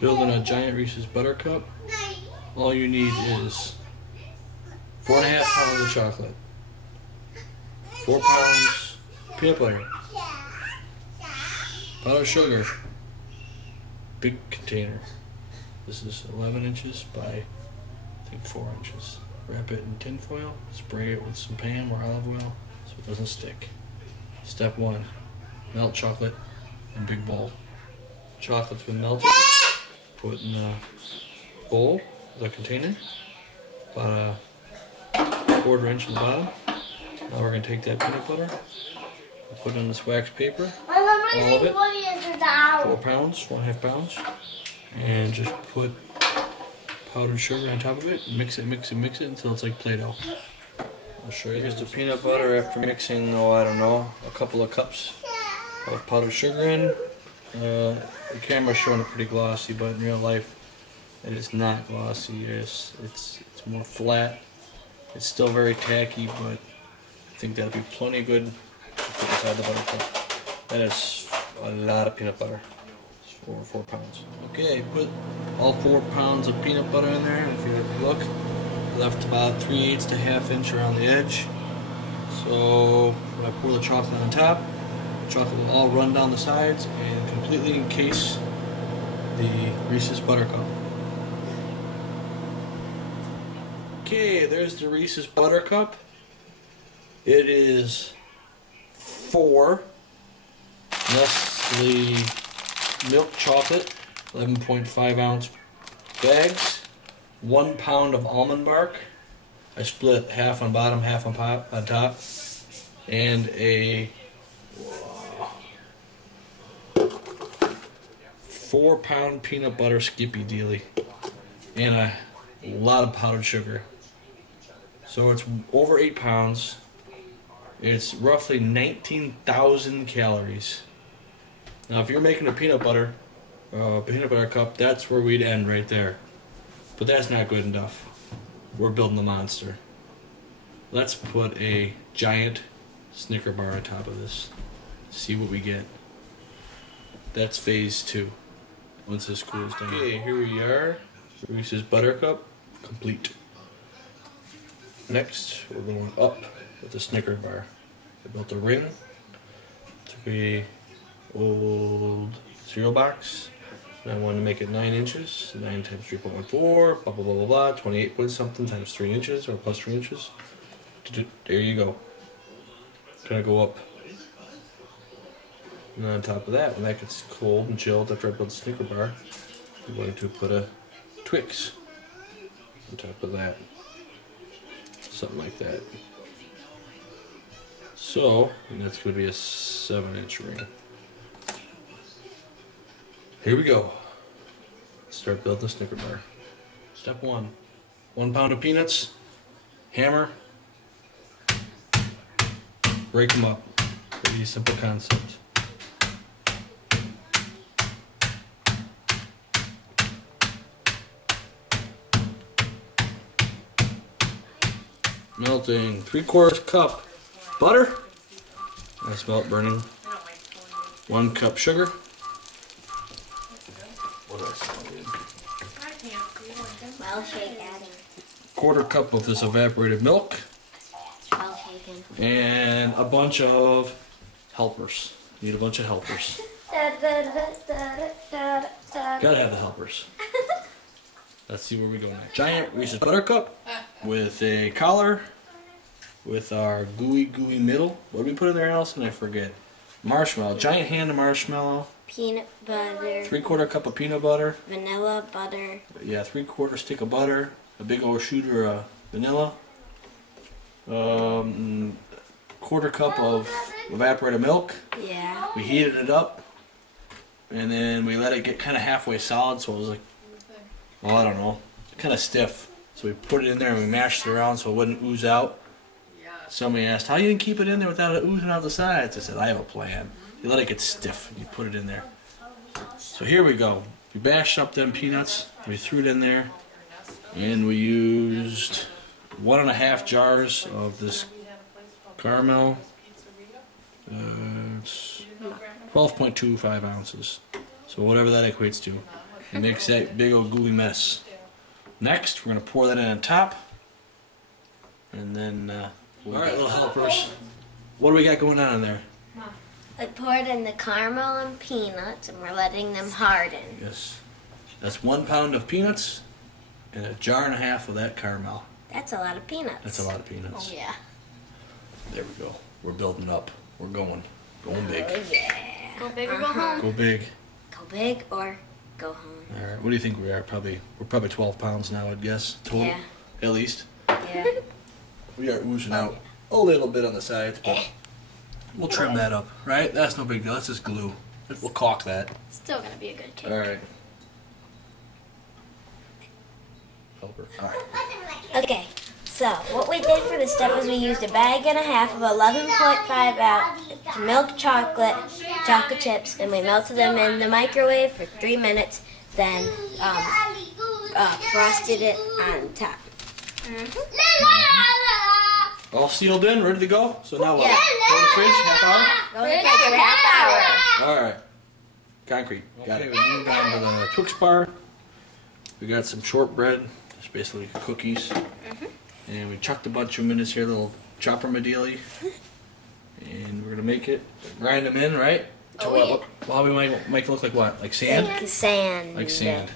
Building a giant Reese's Buttercup, all you need is 4.5 pounds of chocolate, 4 pounds peanut butter, powdered sugar, big container. This is 11 inches by, I think, 4 inches. Wrap it in tin foil, spray it with some Pam or olive oil so it doesn't stick. Step 1, melt chocolate in big bowl. Chocolate's been melted. Put in a bowl, the container, about a 1/4 inch in the bottom. Now we're going to take that peanut butter, put it in this wax paper, all of it, 4 pounds, 4.5 pounds, and just put powdered sugar on top of it, mix it until it's like Play-Doh. I'll show you. Here's the peanut butter after mixing, I don't know, a couple of cups of powdered sugar in. The camera's showing it pretty glossy, but in real life it is not glossy. It's more flat. It's still very tacky, but I think that'll be plenty good to put inside the Buttercup. That is a lot of peanut butter. It's 4 pounds. Okay, put all 4 pounds of peanut butter in there. If you look, left about 3/8 to 1/2 inch around the edge. So when I pour the chocolate on top, chocolate will all run down the sides and completely encase the Reese's Buttercup. Okay, there's the Reese's Buttercup. It is 4 Nestle milk chocolate, 11.5 ounce bags, 1 pound of almond bark. I split half on bottom, half on top, and a 4-pound peanut butter Skippy dealie, and a lot of powdered sugar. So it's over 8 pounds. It's roughly 19,000 calories. Now, if you're making a peanut butter cup, that's where we'd end right there. But that's not good enough. We're building the monster. Let's put a giant Snicker bar on top of this. See what we get. That's phase 2. Once this cools down. Okay, here we are. Reese's Buttercup, complete. Next, we're going up with the Snicker bar. I built a ring. Took a old cereal box. And I wanted to make it 9 inches. 9 times 3.14, blah blah blah blah blah. 28 point something times 3 inches or plus 3 inches. There you go. Gonna go up. And on top of that, when that gets cold and chilled after I build the Snicker bar, I'm going to put a Twix on top of that. Something like that. So, and that's going to be a 7-inch ring. Here we go. Let's start building the Snicker bar. Step 1. 1 pound of peanuts. Hammer. Break them up. Pretty simple concept. Melting 3/4 cup butter. I smell it burning. 1 cup sugar. What else? 1/4 cup of this evaporated milk. And a bunch of helpers. Need a bunch of helpers. Gotta have the helpers. Let's see where we go next. Giant Reese's Buttercup with a collar, with our gooey middle. What did we put in there, Allison? I forget. Marshmallow. Giant hand of marshmallow. Peanut butter. 3/4 cup of peanut butter. Vanilla butter. Yeah, 3/4 stick of butter. A big old shooter of vanilla. 1/4 cup of evaporated milk. Yeah. We heated it up, and then we let it get kind of halfway solid, so it was like, well, I don't know, kind of stiff. So we put it in there and we mashed it around so it wouldn't ooze out. Somebody asked, how you didn't keep it in there without it oozing out the sides? I said, I have a plan. You let it get stiff and you put it in there. So here we go. We bashed up them peanuts, we threw it in there, and we used 1.5 jars of this caramel. It's 12.25 ounces. So whatever that equates to. It makes that big old gooey mess. Next, we're going to pour that in on top. And then, alright, little helpers. What do we got going on in there? I poured in the caramel and peanuts, and we're letting them harden. Yes. That's 1 pound of peanuts and a jar and a half of that caramel. That's a lot of peanuts. That's a lot of peanuts. Oh, yeah. There we go. We're building up. We're going. Going big. Oh, yeah. Go big or go home. Go big. Go big or go home. Alright, what do you think we are? We're probably 12 pounds now, I'd guess. Total. Yeah. At least. Yeah. We are oozing out a little bit on the sides, but we'll trim that up, right? That's no big deal. That's just glue. We'll caulk that. Still gonna be a good cake. Alright. Helper. Alright. Okay, so what we did for this step is we used a bag and a half of 11.5 ounce milk chocolate chips, and we melted them in the microwave for 3 minutes, then frosted it on top. All sealed in, ready to go? So now what? Yeah. Go in the fridge, half hour? Go in the fridge for half hour. Alright. Concrete. Got it. We moved on to the Twix bar. We got some shortbread. It's basically cookies. And we chucked a bunch of them in this here little chopper medley. And we're going to make it, grind them in, right? Oh, yeah. Well, we might make it look like what? Like sand? Like sand. Like sand.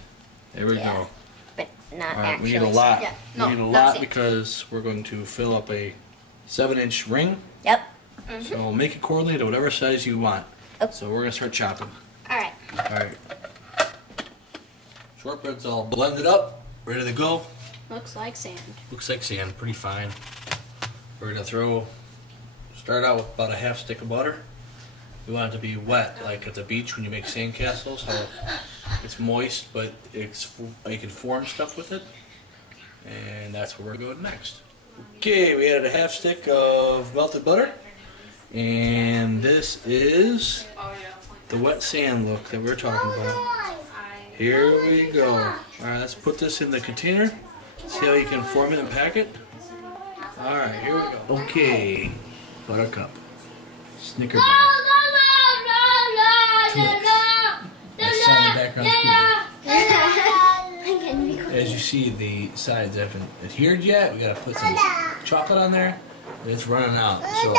There we Yeah. go. But not Alright, actually. we need a lot. Yeah. We No, need a not lot sand. because we're going to fill up a 7-inch ring. Yep. So make it coordinate to whatever size you want. Oh. So we're going to start chopping. Alright. Alright. Shortbread's all blended up, ready to go. Looks like sand. Looks like sand, pretty fine. We're going to start out with about a half stick of butter. We want it to be wet, like at the beach when you make sand castles, how it's moist, but you can form stuff with it. And that's where we're going next. Okay, we added a half stick of melted butter. And this is the wet sand look that we're talking about. Here we go. Alright, let's put this in the container. See how you can form it and pack it? Alright, here we go. Okay. Buttercup. Snicker bar. Twix. That's sound in the background. As you see, the sides haven't adhered yet. We gotta put some chocolate on there. It's running out. So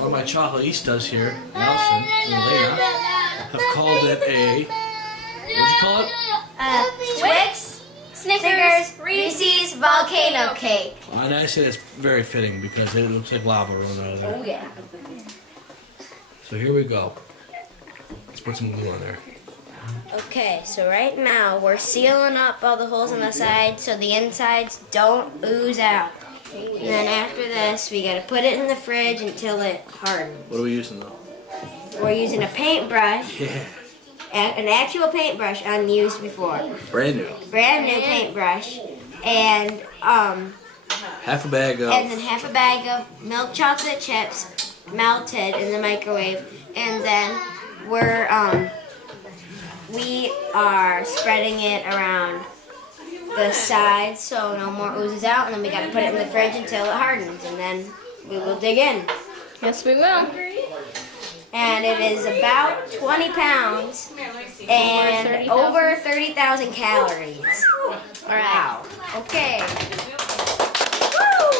one of my chocolatitas here, Nelson and Lena, have called it a, what'd you call it? Twix, Snickers, Reese's volcano cake. And I say that's very fitting because it looks like lava running out of there. Oh yeah. So here we go. Let's put some glue on there. Okay, so right now we're sealing up all the holes on the sides so the insides don't ooze out. And then after this, we gotta put it in the fridge until it hardens. What are we using though? We're using a paintbrush, Yeah. an actual paintbrush unused before. Brand new. Brand new paintbrush. And Half a bag of. and then half a bag of milk chocolate chips melted in the microwave. And then we are spreading it around the sides so no more oozes out, and then we gotta put it in the fridge until it hardens, and then we will dig in. Yes, we will. And it is about 20 pounds and over 30,000 calories. Wow. Okay. Woo!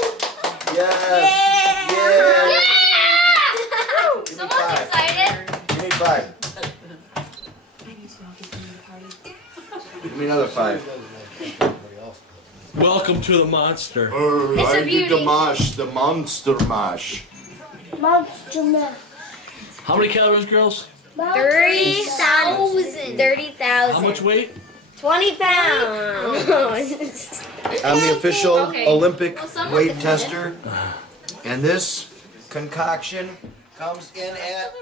Yes. Yeah! Yeah. Someone's excited. Give me 5. Give me another 5. Welcome to the monster. It's a I need beauty. the mash, the monster mash. Monster mash. How many calories, girls? 30,000. 30,000. How much weight? 20 pounds. I'm the official Okay. Olympic Well, someone's weight offended. tester. And this concoction comes in at